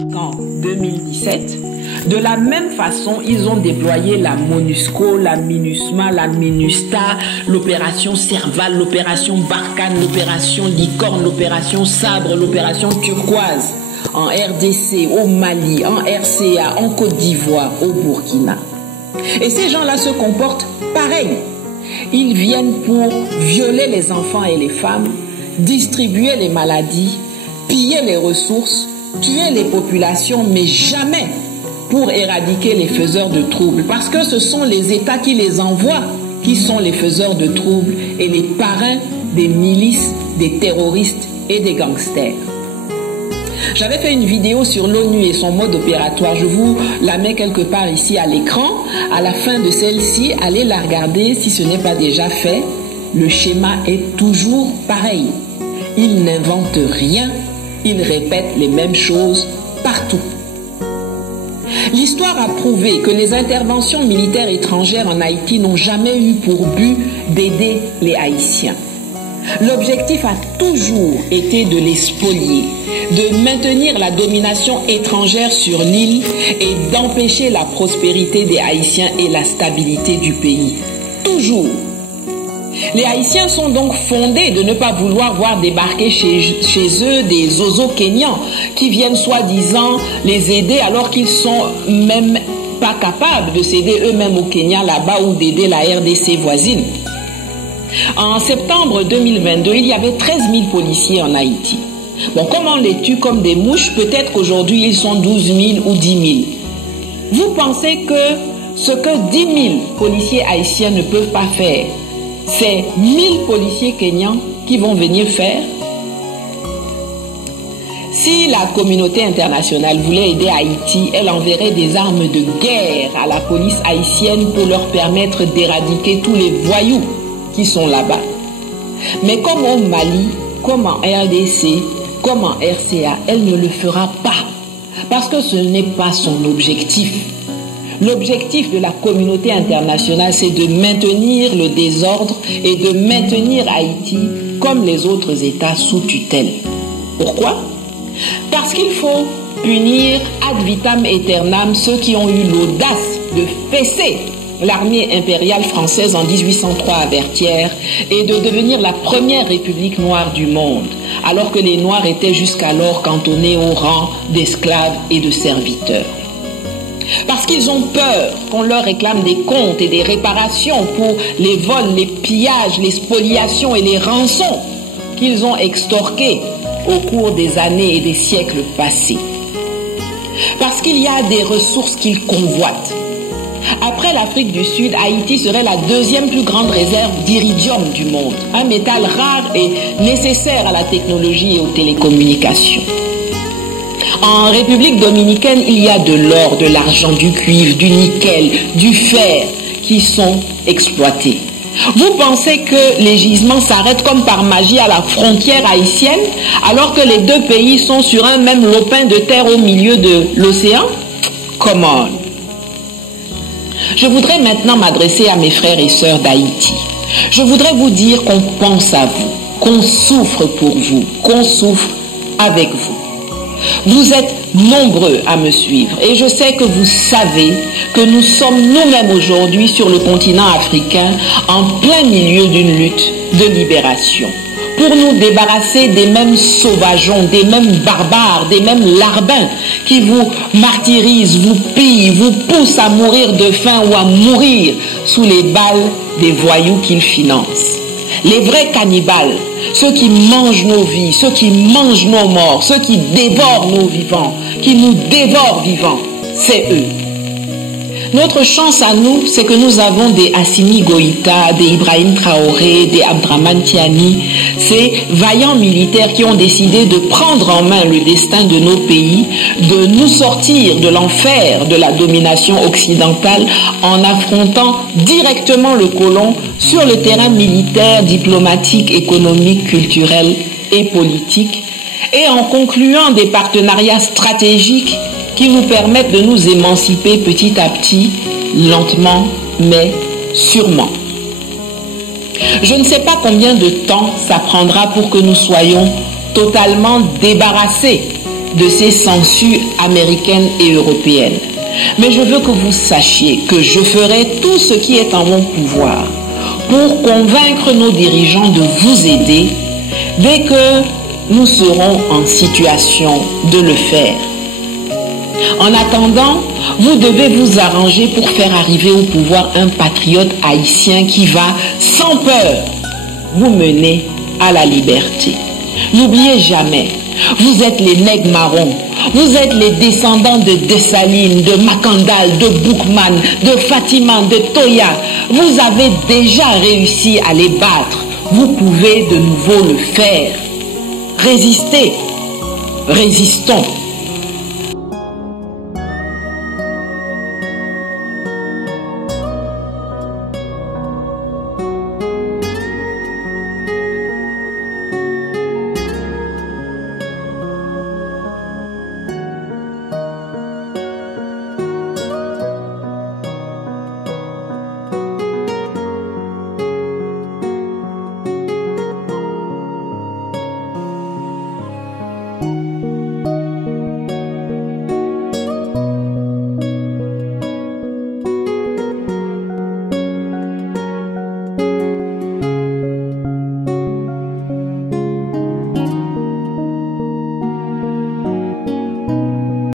En 2017, de la même façon, ils ont déployé la MONUSCO, la MINUSMA, la MINUSTA, l'opération Serval, l'opération Barkhane, l'opération Licorne, l'opération Sabre, l'opération Turquoise en RDC, au Mali, en RCA, en Côte d'Ivoire, au Burkina. Et ces gens-là se comportent pareil. Ils viennent pour violer les enfants et les femmes, distribuer les maladies, piller les ressources, tuer les populations, mais jamais pour éradiquer les faiseurs de troubles. Parce que ce sont les États qui les envoient qui sont les faiseurs de troubles et les parrains des milices, des terroristes et des gangsters. J'avais fait une vidéo sur l'ONU et son mode opératoire. Je vous la mets quelque part ici à l'écran. À la fin de celle-ci, allez la regarder si ce n'est pas déjà fait. Le schéma est toujours pareil. Ils n'inventent rien. Ils répètent les mêmes choses partout. L'histoire a prouvé que les interventions militaires étrangères en Haïti n'ont jamais eu pour but d'aider les Haïtiens. L'objectif a toujours été de les spolier, de maintenir la domination étrangère sur l'île et d'empêcher la prospérité des Haïtiens et la stabilité du pays. Toujours. Les Haïtiens sont donc fondés de ne pas vouloir voir débarquer chez eux des zozos kenyans qui viennent soi-disant les aider alors qu'ils sont même pas capables de s'aider eux-mêmes au Kenya là-bas ou d'aider la RDC voisine. En septembre 2022, il y avait 13 000 policiers en Haïti. Bon, comme on les tue comme des mouches, peut-être qu'aujourd'hui ils sont 12 000 ou 10 000. Vous pensez que ce que 10 000 policiers haïtiens ne peuvent pas faire, c'est 1000 policiers kenyans qui vont venir faire? Si la communauté internationale voulait aider Haïti, elle enverrait des armes de guerre à la police haïtienne pour leur permettre d'éradiquer tous les voyous qui sont là-bas. Mais comme au Mali, comme en RDC, comme en RCA, elle ne le fera pas. Parce que ce n'est pas son objectif. L'objectif de la communauté internationale, c'est de maintenir le désordre et de maintenir Haïti comme les autres États sous tutelle. Pourquoi? Parce qu'il faut punir ad vitam aeternam ceux qui ont eu l'audace de fesser l'armée impériale française en 1803 à Vertières et de devenir la première république noire du monde, alors que les Noirs étaient jusqu'alors cantonnés au rang d'esclaves et de serviteurs. Parce qu'ils ont peur qu'on leur réclame des comptes et des réparations pour les vols, les pillages, les spoliations et les rançons qu'ils ont extorqués au cours des années et des siècles passés. Parce qu'il y a des ressources qu'ils convoitent. Après l'Afrique du Sud, Haïti serait la deuxième plus grande réserve d'iridium du monde, un métal rare et nécessaire à la technologie et aux télécommunications. En République dominicaine, il y a de l'or, de l'argent, du cuivre, du nickel, du fer qui sont exploités. Vous pensez que les gisements s'arrêtent comme par magie à la frontière haïtienne alors que les deux pays sont sur un même lopin de terre au milieu de l'océan? Come on! Je voudrais maintenant m'adresser à mes frères et sœurs d'Haïti. Je voudrais vous dire qu'on pense à vous, qu'on souffre pour vous, qu'on souffre avec vous. Vous êtes nombreux à me suivre et je sais que vous savez que nous sommes nous-mêmes aujourd'hui sur le continent africain en plein milieu d'une lutte de libération. Pour nous débarrasser des mêmes sauvageons, des mêmes barbares, des mêmes larbins qui vous martyrisent, vous pillent, vous poussent à mourir de faim ou à mourir sous les balles des voyous qu'ils financent. Les vrais cannibales, ceux qui mangent nos vies, ceux qui mangent nos morts, ceux qui dévorent nos vivants, qui nous dévorent vivants, c'est eux. Notre chance à nous, c'est que nous avons des Assimi Goïta, des Ibrahim Traoré, des Abdraman Tiani, ces vaillants militaires qui ont décidé de prendre en main le destin de nos pays, de nous sortir de l'enfer de la domination occidentale en affrontant directement le colon sur le terrain militaire, diplomatique, économique, culturel et politique, et en concluant des partenariats stratégiques qui nous permettent de nous émanciper petit à petit, lentement, mais sûrement. Je ne sais pas combien de temps ça prendra pour que nous soyons totalement débarrassés de ces censures américaines et européennes. Mais je veux que vous sachiez que je ferai tout ce qui est en mon pouvoir pour convaincre nos dirigeants de vous aider dès que nous serons en situation de le faire. En attendant, vous devez vous arranger pour faire arriver au pouvoir un patriote haïtien qui va, sans peur, vous mener à la liberté. N'oubliez jamais, vous êtes les nègres marrons, vous êtes les descendants de Dessalines, de Macandal, de Boukman, de Fatima, de Toya. Vous avez déjà réussi à les battre. Vous pouvez de nouveau le faire. Résistez, résistons.